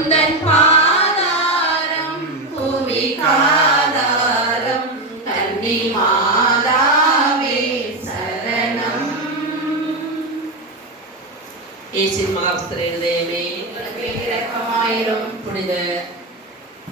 உந்தன் பாதாரம் புவிகாதாரம் கன்னி மாதாவே சரணம். இயேசுவின் மகாபுத்திர இதயமே இரக்கமாயிரும். புனித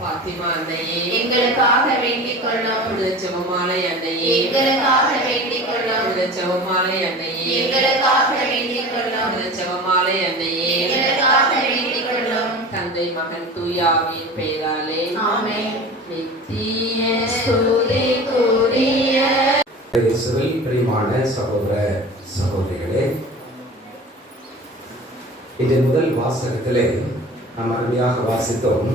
பாத்திமா அன்னையே எங்களுக்காக வேண்டிக் கொள்ளும். புனித ஜெபமாலை அன்னையே எங்களுக்காக வேண்டிக் கொள்ளும். புனித ஜெபமாலை அன்னையே எங்களுக்காக வேண்டிக் கொள்ளும். புனித ஜெபமாலை அன்னையே எங்களுக்காக வேண்டிக் கொள்ளும். தந்தை மகன் தூயாவின் பெயராலே ஆமென். நித்திய ஸ்துதி கூறிய இயேசுவில் பிரியமான சகோதர சகோதரிகளே, இதன் முதல் வாசகத்திலே நாம் அருமையாக வாசித்தோம்.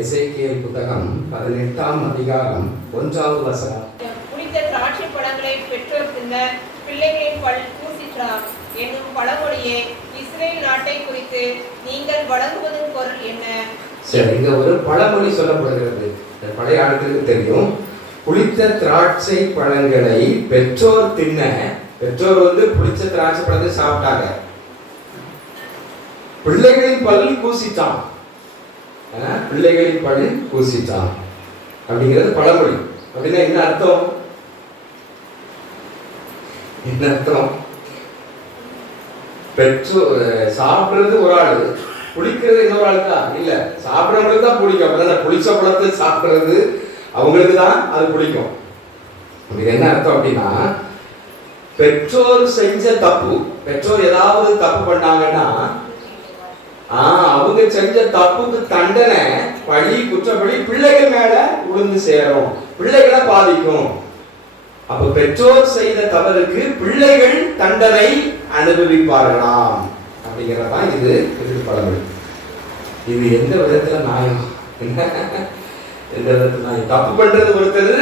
எசேக்கியேல் புத்தகம் 18ஆம் அதிகாரம் 1வது வசனம். புனித திராட்சை பழங்களை பெற்றோர் தின்ன பிள்ளைகளின் பல் பூசிற்றார் என்னும் பழமொழியே இஸ்ரேல் நாட்டை குறித்து நீங்கள் வழங்குவதன் பொருள் என்ன? சரி, இங்க ஒரு பழமொழி சொல்லப்படுகிறது. பழைய ஆட்களுக்கு தெரியும். புளித்த திராட்சை பழங்களை பெற்றோர் தின்ன, பெற்றோர் புளிச்ச திராட்சை பழத்தை சாப்பிட்டாங்க, பிள்ளைகளின் பல் கூசிட்டான், பிள்ளைகளின் பல் கூசிட்டான் அப்படிங்கிறது பழமொழி. அப்படின்னா என்ன அர்த்தம்? என்ன அர்த்தம்? பெற்றோர் சாப்பிடுறது ஒரு ஆளு, புளிக்கிறது இன்னொரு ஆளு தான். இல்ல, சாப்பிடறவங்களுக்கு தான் பிடிக்கும். அப்படின்னா புளிச்ச பழத்தை சாப்பிடுறது அவங்களுக்கு தான் அது பிடிக்கும். இது என்ன அர்த்தம் அப்படின்னா, பெற்றோர் செஞ்ச தப்பு, பெற்றோர் ஏதாவது தப்பு பண்ணாங்கன்னா அவங்க செஞ்ச தப்புக்கு தண்டனை, பழி, குற்றப்பழி பிள்ளைகள் மேல உளுந்து சேரும், பிள்ளைகளை பாதிக்கும். அப்ப பெற்றோர் செய்த தவறுக்கு பிள்ளைகள் தண்டனை அனுபவிப்பார்களாம் அப்படிங்கிறதான் இது பழமொழி. இது எந்த விதத்துல நியாயம்? எந்த விதத்துல நியாயம்? தப்பு பண்றது ஒருத்தர்,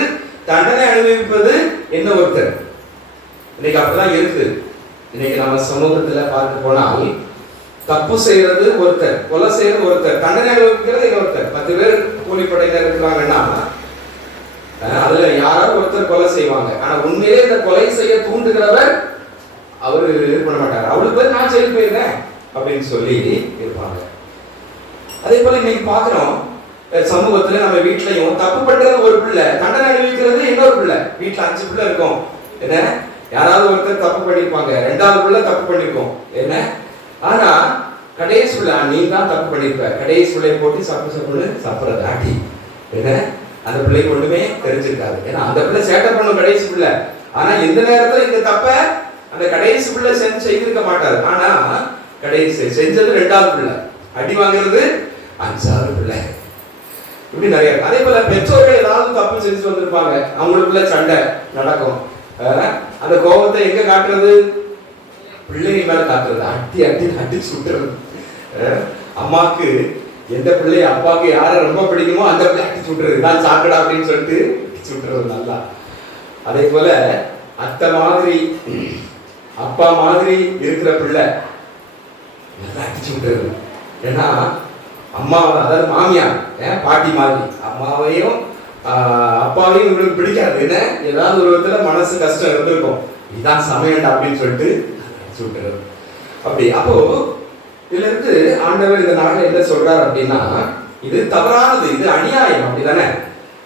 தண்டனை அனுபவிப்பது என்ன ஒருத்தர். இன்னைக்கு அப்படிதான் இருக்கு. இன்னைக்கு நம்ம சமூகத்துல பார்க்க போனால் தப்பு செய்யறது ஒருத்தர், கொலை செய்யறது ஒருத்தர், தண்டனை அனுபவிக்கிறது இன்னொருத்தர். 10 பேர் கூலிப்படையினர் இருக்கிறாங்கன்னா அதுல யாராவது ஒருத்தர் கொலை செய்வாங்க. ஆனா உண்மையிலே இந்த கொலை செய்ய தூண்டுகிறவர் அவரு பண்ண மாட்டார். அவளுக்கு பேர் நான் ஜெயில் போயிருந்தேன் அப்படின்னு சொல்லி இருப்பாங்க. அதே போல இன்னைக்கு பாக்குறோம் சமூகத்துல, நம்ம வீட்லயும் தப்பு பண்றது ஒரு பிள்ளை, தண்டனை அனுபவிக்கிறது இன்னொரு பிள்ளை. வீட்டுல 5 பிள்ளை இருக்கும். என்ன, யாராவது ஒருத்தர் தப்பு பண்ணிருப்பாங்க, 2வது பிள்ளை தப்பு பண்ணிருக்கோம். என்ன, ஆனா கடைசி பிள்ளை நீ தான் தப்பு பண்ணிருப்ப, கடைசி பிள்ளையை போட்டு சப்புன்னு சாப்பிடுறது ஆட்டி. என்ன, அந்த பிள்ளைக்கு ஒண்ணுமே தெரிஞ்சிருக்காது. ஏன்னா அந்த பிள்ளை சேட்டை பண்ணும் கடைசி பிள்ளை. ஆனா இந்த நேரத்துல இந்த தப்ப அந்த கடைசி பிள்ளை செய்திருக்க மாட்டாரு. ஆனா கடைசி செஞ்சது 2வது பிள்ளை, அடி வாங்குறது 5வது பிள்ளை. இப்படி நிறைய. அதே போல பெற்றோர்கள் ஏதாவது தப்பு செஞ்சு வந்திருப்பாங்க, அவங்களுக்குள்ள சண்டை நடக்கும். அந்த கோபத்தை எங்க காட்டுறது? பிள்ளைங்க மேல காட்டுறது, அடிச்சு விட்டுறது. அம்மாக்கு எந்த பிள்ளை, அப்பாவுக்கு யாரை ரொம்ப பிடிக்குமோ அந்த பிள்ளை அடிச்சு விட்டுறது, நான் சாக்கடா அப்படின்னு சொல்லிட்டு அடிச்சு விட்டுறது நல்லா. அதே போல அத்தை மாதிரி அப்பா மாதிரி இருக்கிற பிள்ளை நல்லா அடிச்சு விட்டுறது. ஏன்னா அம்மா, அதாவது மாமியார் பாட்டி மாதிரி அம்மாவையும் அப்பாவையும் இவங்களுக்கு பிடிக்காது. என்ன, ஏதாவது ஒரு விதத்துல மனசு கஷ்டம் இருந்திருக்கும், இதுதான் சமையண்டா அப்படின்னு சொல்லிட்டு சுட்டுறது. அப்படி அப்போ இதுல இருந்து ஆண்டவர் இந்த நாளில் என்ன சொல்றார் அப்படின்னா, இது தவறானது, இது அநியாயம். அப்படிதானே?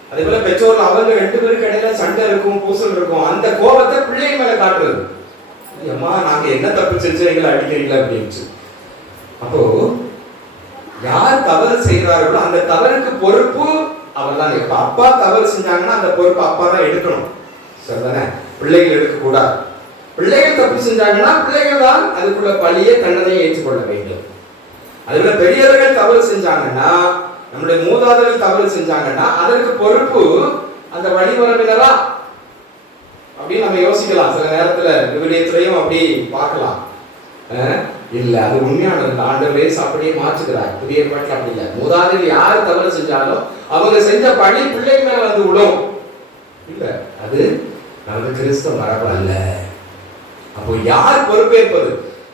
அதே போல பெற்றோர்கள் அவங்க 2 பேருக்கு இடையில சண்டை இருக்கும், பூசல் இருக்கும், அந்த கோபத்தை பிள்ளைங்க மேல காட்டுறது. அம்மா நாங்க என்ன தப்பு செஞ்சோம், எங்களை அடிக்கிறீங்களா அப்படின்ட்டு. அப்போ யார் தவறு செய்கிறார்களோ அந்த தவறுக்கு பொறுப்பு அவர் தான். இப்ப அப்பா தவறு செஞ்சாங்கன்னா அந்த பொறுப்பு அப்பா தான் எடுக்கணும், சரிதானே? பிள்ளைகள் எடுக்க கூடாது. பிள்ளைகள் தப்பு செஞ்சாங்கன்னா பிள்ளைகள் தான் அதுக்குள்ள பழியை, தண்டனையை ஏற்றுக்கொள்ள வேண்டும். அதுல பெரியவர்கள் தவறு செஞ்சாங்கன்னா, நம்முடைய மூதாதையர்கள் தவறு செஞ்சாங்கன்னா அதற்கு பொறுப்பு அந்த வழிமுறையினரா அப்படின்னு நம்ம யோசிக்கலாம். சில நேரத்துல விவிலியத்திலையும் அப்படி பார்க்கலாம். இல்ல, அது உண்மையானது. ஆண்டவரே அப்படியே மாற்றுகிறார். புதிய ஏற்பாட்டில் அப்படி இல்லை. மூதாதையர்கள் யார் தவறு செஞ்சாலும் அவங்க செஞ்ச பழி பிள்ளை மேல வந்து விடும். இல்ல, அது நமது கிறிஸ்தவ மரபு அல்ல. அப்போ யார் பொறுப்பேற்பது?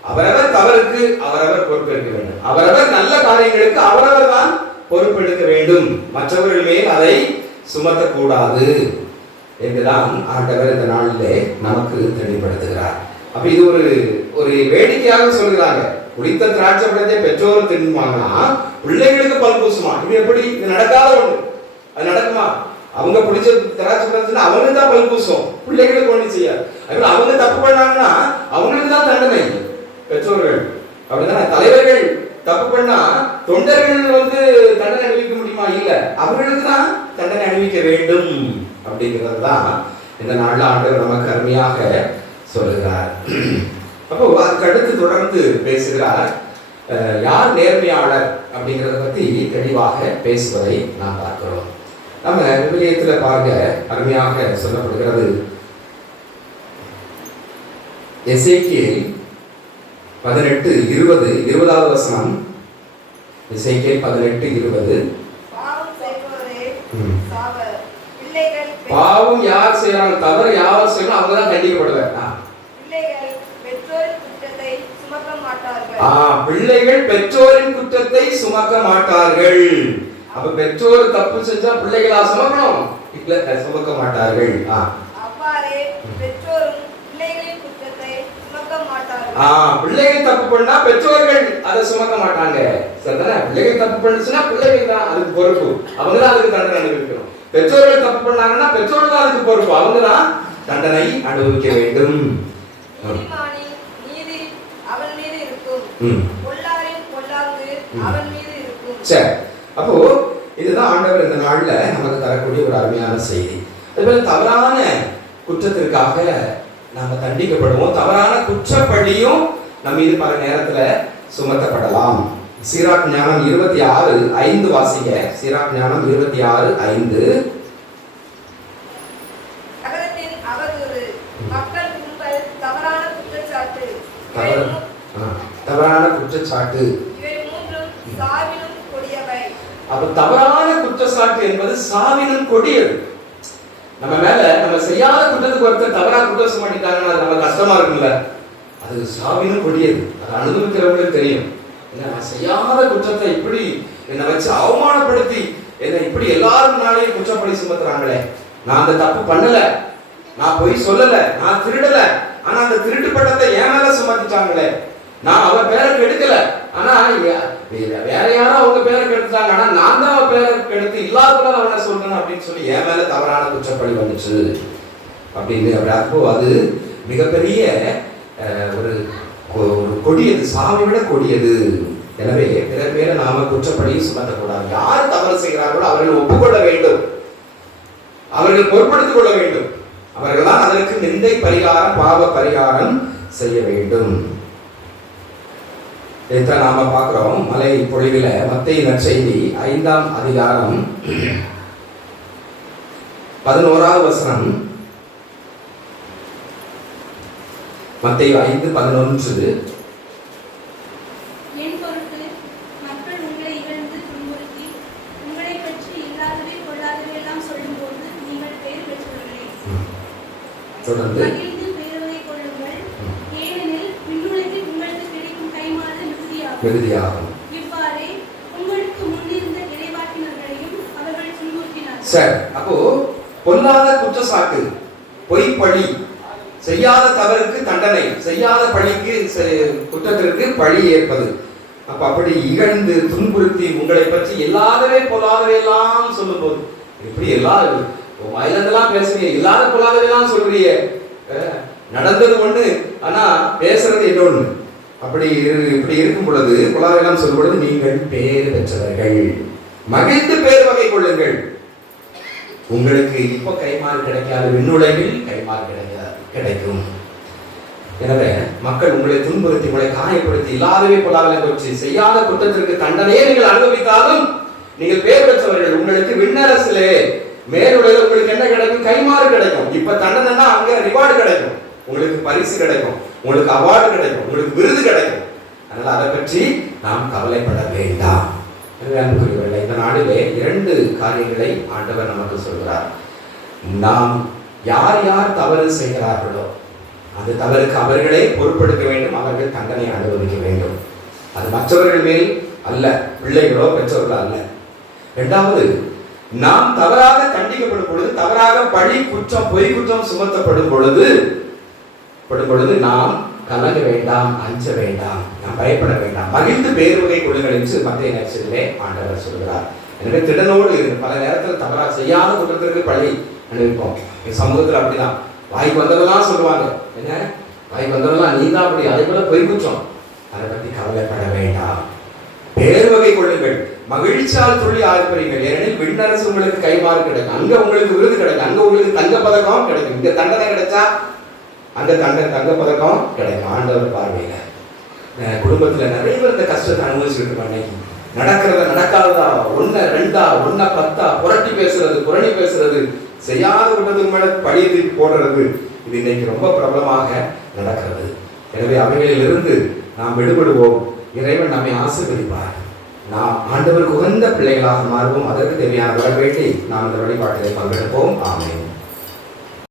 அவரவர் தவறுக்கு அவரவர் பொறுப்பேற்க வேண்டும். அவரவர் நல்ல காரியங்களுக்கு அவரவர் தான் பொறுப்பெடுக்க வேண்டும். மற்றவர்கள் மேல் அதை சுமத்தக்கூடாது என்றுதான் ஆண்டவர் இந்த நாளிலே நமக்கு தெளிவுபடுத்துகிறார். அப்ப இது ஒரு வேடிக்கையாக சொல்கிறாங்க. புளித்த திராட்சை பழத்தை பெற்றோர் தின்னுவாங்கன்னா பிள்ளைகளுக்கு பல் பூசுமா? இது எப்படி? இது நடக்காத ஒண்ணு. அது நடக்குமா? அவங்க பிடிச்ச திராட்சை பழத்துல அவங்களுக்கு தான் பல் பூசும், பிள்ளைகளுக்கு ஒண்ணு செய்யாது. அப்ப அவங்க தப்பு பண்ணாங்கன்னா அவங்களுக்கு தான் தண்டனை. பெற்றோர்கள் அப்படிதானே? தலைவர்கள் தப்பு பண்ணா தொண்டர்கள் தண்டனை அனுபவிக்க முடியுமா? இல்ல, அவர்களுக்கு தான் தண்டனை அனுபவிக்க வேண்டும். அப்படிங்கிறது தான் இந்த நாள்ல ஆண்டவர் நமக்கு அருமையாக சொல்லுகிறார். அப்போ அதுக்கு அடுத்து தொடர்ந்து பேசுகிறார். யார் நேர்மையாளர் அப்படிங்கிறத பத்தி தெளிவாக பேசுவதை நாம் பார்க்கிறோம். நம்ம விவிலியத்துல பாருங்க, அருமையாக சொல்லப்படுகிறது. எசேக்கியேல் 18:20 20வது வசனம். எசேக்கியேல் 18:20. பாவம் யார் செய்யறாங்க, தவறு யார் செய்யணும், அவங்க தான் தண்டிக்கப்படுவார். பிள்ளைகள் பெற்றோரின் குற்றத்தை சுமக்க மாட்டார்கள். அப்ப பெற்றோர் தப்பு செஞ்சா பிள்ளைகளா சுமக்கணும்? இல்ல, சுமக்க மாட்டார்கள். பிள்ளைகள் தப்பு பண்ணா பெற்றோர்கள் அதை சுமக்க மாட்டாங்க. சரிதானே? பிள்ளைகள் தப்பு பண்ணுச்சுன்னா பிள்ளைகள் தான் அதுக்கு பொறுப்பு, அவங்க தான் அதுக்கு தண்டனை அனுபவிக்கணும். பெற்றோர்கள் தப்பு பண்ணாங்கன்னா பெற்றோர்கள் தான் அதுக்கு பொறுப்பு, அவங்க தான் தண்டனை அனுபவிக்க வேண்டும். சரி, அப்போ இதுதான் ஆண்டவர் இந்த நாள்ல நமக்கு தரக்கூடிய ஒரு அருமையான செய்தி. அதுபோல தவறான குற்றத்திற்காக நாம தண்டிக்கப்படுவோம். தவறான குற்றப்பழியும் நம்ம இது பல நேரத்துல சுமத்தப்படலாம். சீராக் ஞானம் 26:5 வாசிங்க. சீராக் ஞானம் 26:5. தவறான குற்றச்சாட்டு. அப்ப தவறான குற்றச்சாட்டு என்பது சாவினும் கொடியது. நம்ம மேல நம்ம செய்யாத குற்றத்துக்கு ஒருத்தர் தவறா குற்றம் சுமத்திட்டாங்கன்னா அது நம்ம கஷ்டமா இருக்கும்ல, அது சாவினும் கொடியது. அதை அனுபவிக்கிறவங்களுக்கு தெரியும். நான் செய்யாத குற்றத்தை இப்படி என்னை வச்சு அவமானப்படுத்தி என்னை இப்படி எல்லாரும் முன்னாலேயும் குற்றப்படி சுமத்துறாங்களே, நான் அந்த தப்பு பண்ணல, நான் பொய் சொல்லல, நான் திருடல, ஆனா அந்த திருட்டு பட்டத்தை என் மேல சுமத்திட்டாங்களே, நான் அவ பேரை கெடுக்கல, ஆனா வேற யாரும் அவங்க பேரை கெடுத்தாங்க, ஆனா நான் தான் அவ பேரை கெடுத்து இல்லாத அவனை சொல்றேன் அப்படின்னு சொல்லி என் மேல தவறான குற்றப்படி வந்துச்சு அப்படின்னு. அப்போ அது மிகப்பெரிய ஒரு கொடியது, சாவை விட கொடியது. எனவே பிறர் மேல நாம குற்றப்படி சுமத்தக்கூடாது. யார் தவறு செய்கிறார்களோ அவர்கள் ஒப்புக்கொள்ள வேண்டும், அவர்கள் பொறுப்படுத்திக் கொள்ள வேண்டும். அவர்கள் தான் அதற்கு நிந்தை பரிகாரம், பாவ பரிகாரம் செய்ய வேண்டும். இதைத்தான் நாம பார்க்கிறோம் மலை பொழிவில. மத்தேயு நற்செய்தி 5ஆம் அதிகாரம் 11வது வசனம். மத்தேயு 5:11. என் பொருட்டு மக்கள் உங்களை இகழ்ந்து துன்புறுத்தி உங்களை பற்றி இல்லாதவை கொள்ளாதவை எல்லாம் சொல்லும்போது நீங்கள் பேர் பெற்றவர்களே. தொடர்ந்து மகிழ்ந்து பேருரை கொள்ளுங்கள், ஏனெனில் விண்ணுலகில் உங்களுக்கு கிடைக்கும் கைமாறு மிகுதியாகும். இவ்வாறே உங்களுக்கு முன்னிருந்த இறைவாக்கினர்களையும் அவர்கள் துன்புறுத்தினார்கள். சரி, அப்போ பொல்லாத குற்றச்சாட்டு, பொய் பழி, செய்யாத தவறுக்கு தண்டனை, செய்யாத பழிக்கு குற்றத்திற்கு பழி ஏற்பது. அப்ப அப்படி இகழ்ந்து துன்புறுத்தி உங்களை பற்றி இல்லாதவே பொல்லாதவை எல்லாம் சொல்லும் போது, இப்படி எல்லாரும் வயலந்தெல்லாம் பேசுறீங்க, இல்லாத பொல்லாதவை எல்லாம் சொல்றீங்க, நடந்தது ஒண்ணு ஆனா பேசுறது இன்னொன்னு. அப்படி இப்படி இருக்கும் பொழுது பொல்லாதவை எல்லாம் சொல்லும் பொழுது நீங்கள் பேர் பெற்றவர்கள், மகிழ்ந்து பேர் வகை கொள்ளுங்கள். உங்களுக்கு இப்ப கைமாறு கிடைக்காது, விண்ணுலகில் கைமாறு கிடைக்கும். எனவே மக்கள் உங்களை துன்புறுத்தி உங்களை காயப்படுத்தி இல்லாதவே பொல்லாதவை பற்றி செய்யாத குற்றத்திற்கு தண்டனையே நீங்கள் அனுபவித்தாலும் நீங்கள் பேர் பெற்றவர்கள். உங்களுக்கு விண்ணரசிலே மேலுலகில் உங்களுக்கு என்ன கிடைக்கும்? கைமாறு கிடைக்கும். இப்ப தண்டனைனா அங்க ரிவார்டு கிடைக்கும், உங்களுக்கு பரிசு கிடைக்கும், உங்களுக்கு அவார்டு கிடைக்கும், உங்களுக்கு விருது கிடைக்கும். அதனால அதை பற்றி நாம் கவலைப்பட வேண்டாம். இந்த நாளிலே 2 காரியங்களை ஆண்டவர் நமக்கு சொல்கிறார். நாம் யார் யார் தவறு செய்கிறார்களோ அந்த தவறுக்கு அவர்களே பொறுப்பெடுக்க வேண்டும், அவர்கள் தண்டனை அனுபவிக்க வேண்டும். அது மற்றவர்கள் மேல் அல்ல, பிள்ளைகளோ பெற்றோர்களோ அல்ல. 2வது, நாம் தவறாக தண்டிக்கப்படும் பொழுது, தவறாக பழி குற்றம் பொய் குற்றம் சுமத்தப்படும் பொழுது நாம் கலங்க வேண்டாம், அஞ்ச வேண்டாம், நாம் பயப்பட வேண்டாம், மகிழ்ந்து பேருவகை கொள்ளுங்கள் என்று மத்திய நற்செய்தியிலே ஆண்டவர் சொல்கிறார். எனவே திடனோடு இருந்து பல நேரத்தில் தவறா செய்யாத குற்றத்திற்கு பழி அனுப்பிப்போம். சமூகத்தில் அப்படிதான் வாய்க்கு வந்ததெல்லாம் சொல்லுவாங்க. என்ன வாய்க்கு வந்ததெல்லாம் நீ தான் அப்படி, அதே போல பொய் குற்றம். அதை பற்றி கவலைப்பட வேண்டாம், பேருவகை கொள்ளுங்கள், மகிழ்ச்சியால் துள்ளி ஆர்ப்பரிங்கள். ஏனெனில் விண்ணரசு உங்களுக்கு கைமாறு கிடைக்கும், அங்க உங்களுக்கு விருது கிடைக்கும், அங்க உங்களுக்கு தங்க பதக்கம் கிடைக்கும். இங்க தண்டனை கிடைச்சா அங்க தங்க பதக்கம் கிடைக்கும். ஆண்டவர் பார்வையில குடும்பத்துல நிறைய பேர் இந்த கஷ்டத்தை அனுபவிச்சுட்டு அன்னைக்கு நடக்கிறத நடக்காததா, ஒன்ன ரெண்டா, ஒன்ன பத்தா, புரட்டி பேசுறது, புரணி பேசுறது, செய்யாத விட்டதுக்கு மேல பழிய தூக்கி போடுறது, இது இன்னைக்கு ரொம்ப பிரபலமாக நடக்கிறது. எனவே அவைகளிலிருந்து நாம் விடுபடுவோம். இறைவன் நம்மை ஆசீர்வதிப்பார். நாம் ஆண்டவருக்கு உகந்த பிள்ளைகளாக மாறுவோம். அதற்கு தேவையான வரவேற்றி நாம் இந்த வழிபாட்டிலே பங்கெடுப்போம். ஆமென்.